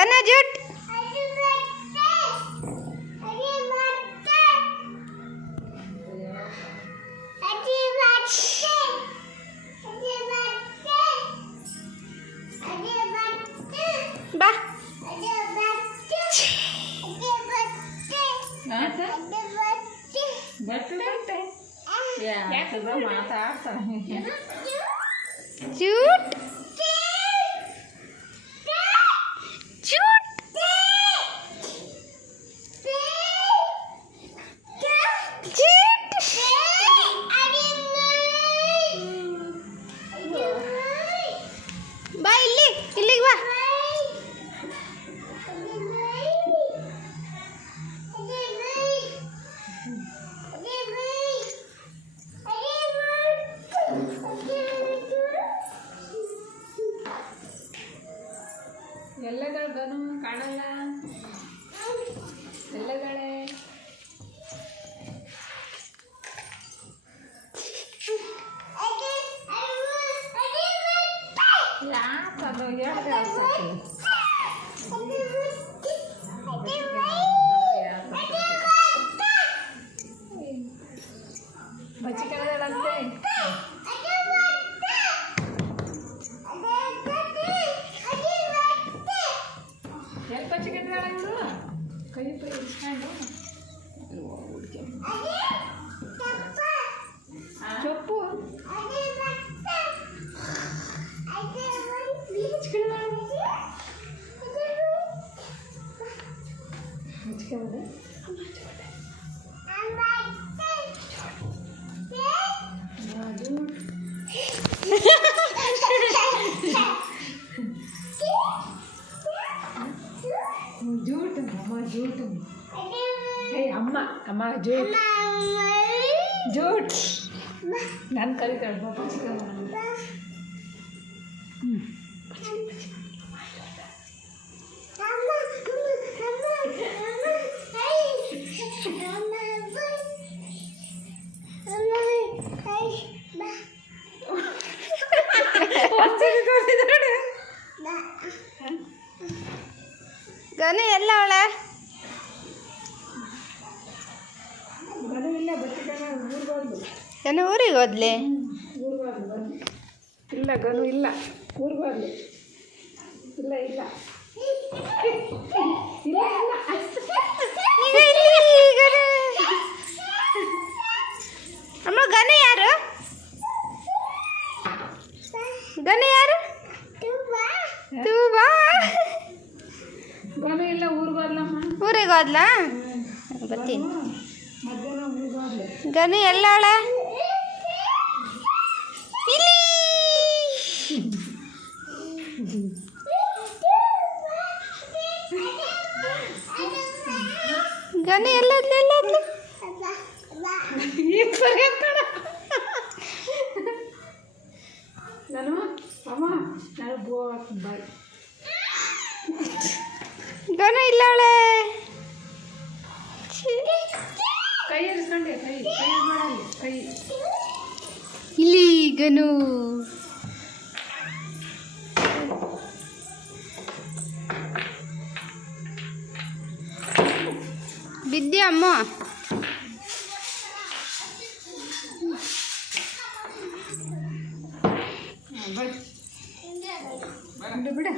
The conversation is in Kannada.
ಗನ ಜೂಟ್ ಬಾ ಮಾತಾಡ್ತಾನೆ ಜೂಟ್ ಬಾ ಇಲ್ಲಿಗೆ ಬಾ ಎಲ್ಲಗಳ ಗನು ಕಾಣಲ್ಲ ಎಲ್ಲಗಳೇ ಯಾಕದು ಬಚ್ಚಿಕೊಳ್ಳಂತೆ ಎಲ್ಲಿ ಬಚ್ಚಿಕೊಂಡ್ರಾಳ ಇವಳು ಕೈ ಇಸ್ಕೊಂಡು ಚೊಪ್ಪು ಜೂಟ್ ಅಮ್ಮ ಜೂಟ್ ಹೇ ಅಮ್ಮ ಅಮ್ಮ ಜೂಟ್ ಜೂಟ್ ನಾನು ಕರಿತಾಳೆ ಗನು ಎಲ್ಲ ಅವಳೆ ಗನು ಊರಿಗೆ ಹೋದ್ಲಿ ಇಲ್ಲ ಗನು ಇಲ್ಲ ಊರಿಗೆ ಹೋದ್ಲಿ ಇಲ್ಲ ಇಲ್ಲ ಅಮ್ಮ ಗನು ಯಾರು ಗನು ಯಾರು ತೂ ಬಾ ಗನು ಇಲ್ಲ ಊರಿಗೆ ಹೋದ್ಲಮ್ಮ ಊರಿಗೆ ಹೋದ್ಲಾ ಬರ್ತೀನಿ ಮಧ್ಯಾಹ್ನ ಊರಿಗೆ ಹೋದ್ಲೆ ಗನು ಎಲ್ಲ ಅವಳೆ ಇಲ್ಲಿ ಗನು ಎಲ್ಲದ್ಲು ನಾನು ಅಮ್ಮ ನಾನು ಬಾಯ್ ಗನು ಇಲ್ಲ ಅವಳೆ ಕೈ ಇರಿಸ್ಕೊಂಡೆ ಕೈ ಕೈ ಮಾಡಲಿ ಕೈ ಇಲ್ಲಿ ಗನು ಬಿದ್ದೆ ಅಮ್ಮ ಬಿಡ